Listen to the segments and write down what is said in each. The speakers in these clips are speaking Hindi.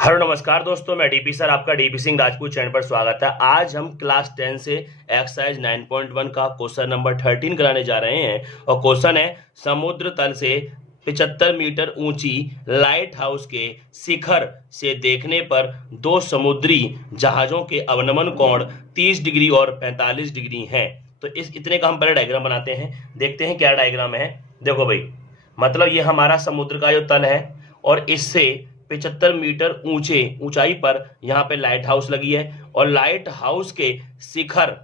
हेलो नमस्कार दोस्तों, मैं डीपी सर, आपका डीपी सिंह राजपूत चैनल पर स्वागत है। आज हम क्लास 10 से एक्सरसाइज 9.1 का क्वेश्चन नंबर 13 कराने जा रहे हैं। और क्वेश्चन है, समुद्र तल से 75 मीटर ऊंची लाइट हाउस के शिखर से देखने पर दो समुद्री जहाजों के अवनमन कोण 30 डिग्री और 45 डिग्री हैं। तो इस इतने का हम पहले डायग्राम बनाते हैं, देखते हैं क्या डायग्राम है। देखो भाई, मतलब ये हमारा समुद्र का जो तल है और इससे 75 मीटर ऊंचाई पर यहाँ पे लाइट हाउस लगी है। और लाइट हाउस के शिखर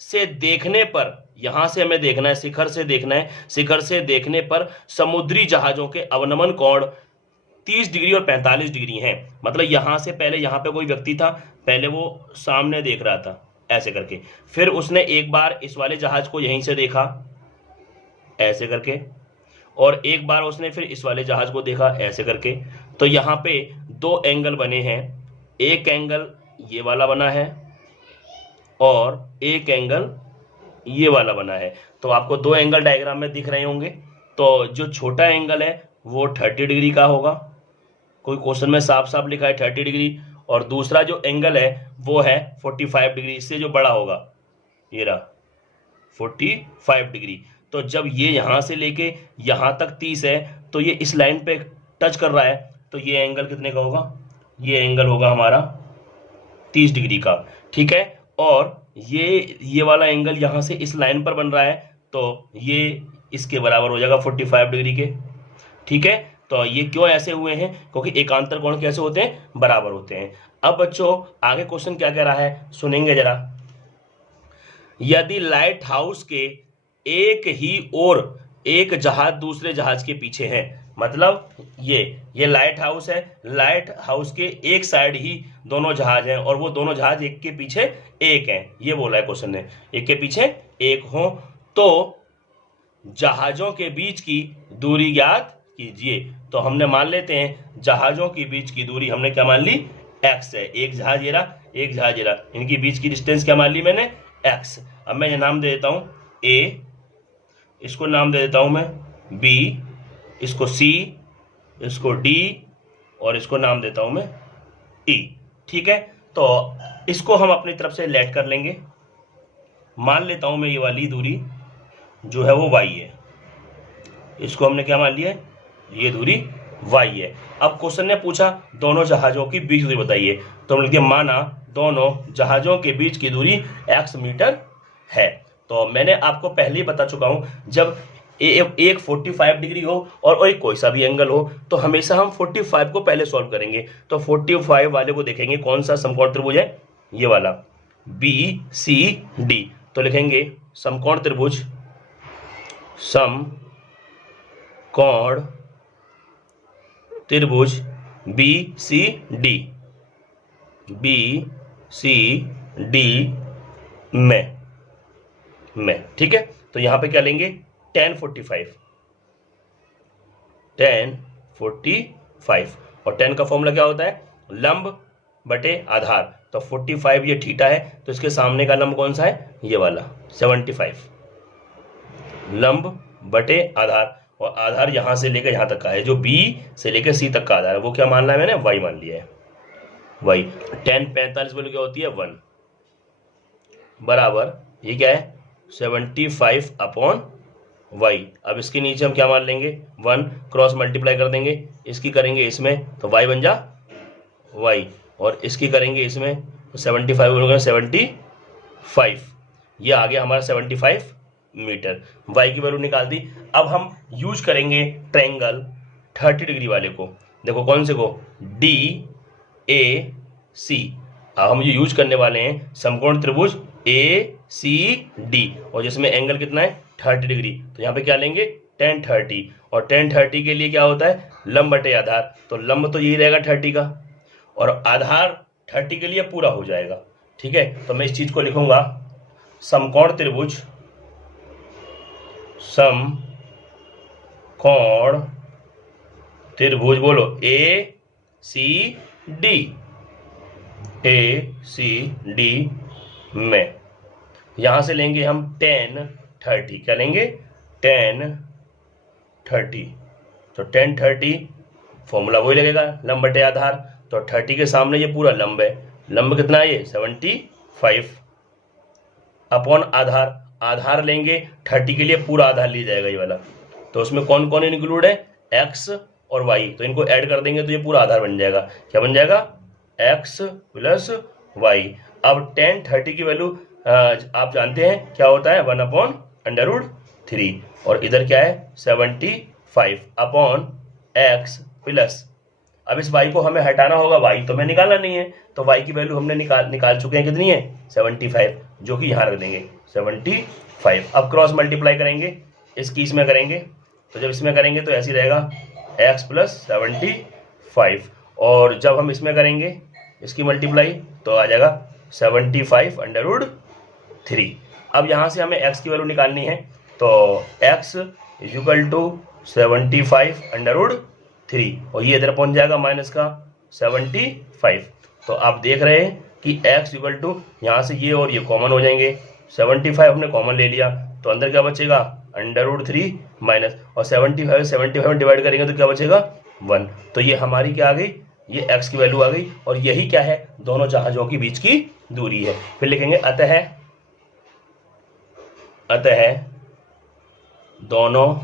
से देखने पर, यहां से हमें देखना है, शिखर से देखना है, शिखर से देखने पर समुद्री जहाजों के अवनमन कोण 30 डिग्री और 45 डिग्री हैं। मतलब यहां से पहले यहाँ पे कोई व्यक्ति था, पहले वो सामने देख रहा था ऐसे करके, फिर उसने एक बार इस वाले जहाज को यहीं से देखा ऐसे करके, और एक बार उसने फिर इस वाले जहाज को देखा ऐसे करके। तो यहाँ पे दो एंगल बने हैं, एक एंगल ये वाला बना है और एक एंगल ये वाला बना है। तो आपको दो एंगल डायग्राम में दिख रहे होंगे। तो जो छोटा एंगल है वो 30 डिग्री का होगा, कोई क्वेश्चन में साफ साफ लिखा है 30 डिग्री, और दूसरा जो एंगल है वो है 45 डिग्री, इससे जो बड़ा होगा ये रहा 45 डिग्री। तो जब ये यहां से लेके यहां तक 30 है, तो ये इस लाइन पे टच कर रहा है, तो ये एंगल कितने का होगा? ये एंगल होगा हमारा 30 डिग्री का, ठीक है। और ये वाला एंगल यहां से इस लाइन पर बन रहा है, तो ये इसके बराबर हो जाएगा 45 डिग्री के, ठीक है। तो ये क्यों ऐसे हुए हैं? क्योंकि एकांतर कोण कैसे होते हैं? बराबर होते हैं। अब बच्चों आगे क्वेश्चन क्या कह रहा है, सुनेंगे जरा। यदि लाइट हाउस के एक ही ओर एक जहाज दूसरे जहाज के पीछे है, मतलब ये लाइट हाउस है, लाइट हाउस के एक साइड ही दोनों जहाज हैं और वो दोनों जहाज एक के पीछे एक हैं, ये बोला है क्वेश्चन ने, एक के पीछे एक हो, तो जहाजों के बीच की दूरी ज्ञात कीजिए। तो हमने मान लेते हैं जहाजों के बीच की दूरी हमने क्या मान ली? x है। एक जहाज ये रहा, एक जहाज ये रहा, इनकी बीच की डिस्टेंस क्या मान ली मैंने? x। अब मैं ये नाम दे देता हूं a, इसको नाम दे देता हूं मैं b, इसको c, इसको d, और इसको नाम देता हूं मैं e, ठीक है। तो इसको हम अपनी तरफ से लेट कर लेंगे। मान लेता हूं मैं ये वाली दूरी जो है वो y है, इसको हमने क्या मान लिया है? ये दूरी y है। अब क्वेश्चन ने पूछा दोनों जहाजों की बीच दूरी बताइए, तो हमने लिखा माना दोनों जहाजों के बीच की दूरी x मीटर है। तो मैंने आपको पहले ही बता चुका हूं, जब एक 45 डिग्री हो और एक कोई सा भी एंगल हो, तो हमेशा हम 45 को पहले सॉल्व करेंगे। तो 45 वाले को देखेंगे कौन सा समकोण त्रिभुज है, ये वाला BCD। तो लिखेंगे समकोण त्रिभुज, समकोण त्रिभुज BCD में, ठीक है। तो यहां पे क्या लेंगे? tan 45, और tan का फॉर्मूला क्या होता है? लंब बटे आधार। तो 45 ये थीटा है, तो इसके सामने का लंब कौन सा है? ये वाला 75, लंब बटे आधार, और आधार यहां से लेकर यहां तक का है, जो B से लेकर C तक का आधार है वो क्या मान लिया मैंने? y मान लिया है, y। tan 45 वैल्यू क्या होती है? 1 बराबर, ये क्या है? 75 अपॉन y। अब इसके नीचे हम क्या मान लेंगे? 1 क्रॉस मल्टीप्लाई कर देंगे, इसकी करेंगे इसमें तो y बन जा y, और इसकी करेंगे इसमें तो 75 हो गया 75, ये आ गया हमारा 75 मीटर। y की वैल्यू निकाल दी। अब हम यूज करेंगे ट्रायंगल 30 डिग्री वाले को। देखो कौन से को? DAC। अब हम ये यूज करने वाले हैं समकोण त्रिभुज ACD, और जिसमें एंगल कितना है? 30 डिग्री। तो यहाँ पे क्या लेंगे? tan 30, और tan 30 के लिए क्या होता है? लंब बटे आधार। तो लंब तो यही रहेगा 30 का, और आधार 30 के लिए पूरा हो जाएगा, ठीक है। तो मैं इस चीज को लिखूंगा समकोण त्रिभुज, समकोण त्रिभुज, बोलो ACD में, यहां से लेंगे हम tan 30, क्या लेंगे? tan 30। तो tan 30 फॉर्मूला वही लगेगा, लंब बटे आधार। तो 30 के सामने ये पूरा लंब है, लंब कितना है ये 75 अपॉन आधार, आधार लेंगे 30 के लिए पूरा आधार लिया जाएगा ये वाला, तो उसमें कौन कौन इंक्लूड है x और y, तो इनको ऐड कर देंगे तो ये पूरा आधार बन जाएगा। क्या बन जाएगा x प्लस y। अब tan 30 की वैल्यू आप जानते हैं क्या होता है 1/√3 और इधर क्या है 75 अपॉन x प्लस, अब इस y को हमें हटाना होगा, y तो हमें निकालना नहीं है, तो y की वैल्यू हमने निकाल चुके हैं, कितनी है 75, जो कि यहाँ रख देंगे 75। अब क्रॉस मल्टीप्लाई करेंगे, इसकी इसमें करेंगे, तो जब इसमें करेंगे तो ऐसे ही रहेगा x प्लस 75, और जब हम इसमें करेंगे इसकी मल्टीप्लाई तो आ जाएगा 75/√3। अब यहाँ से हमें x की वैल्यू निकालनी है, तो x इक्वल टू 75/√3 और ये इधर पहुंच जाएगा माइनस का 75। तो आप देख रहे हैं कि x इक्वल टू यहाँ से ये और ये कॉमन हो जाएंगे, 75 हमने कॉमन ले लिया तो अंदर क्या बचेगा √3 माइनस, और 75 में डिवाइड करेंगे तो क्या बचेगा 1। तो ये हमारी क्या आ गई, ये x की वैल्यू आ गई, और यही क्या है दोनों जहाजों के बीच की दूरी है। फिर लिखेंगे अतः दोनों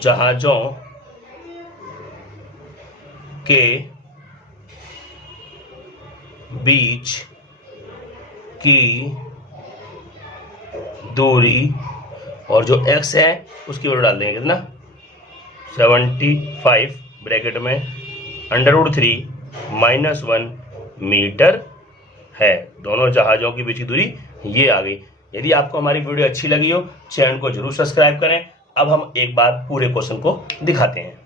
जहाजों के बीच की दूरी, और जो x है उसकी वैल्यू डाल देंगे कितना 75 ब्रैकेट में √3 माइनस 1 मीटर है। दोनों जहाजों की बीच की दूरी ये आ गई। यदि आपको हमारी वीडियो अच्छी लगी हो, चैनल को जरूर सब्सक्राइब करें। अब हम एक बार पूरे क्वेश्चन को दिखाते हैं।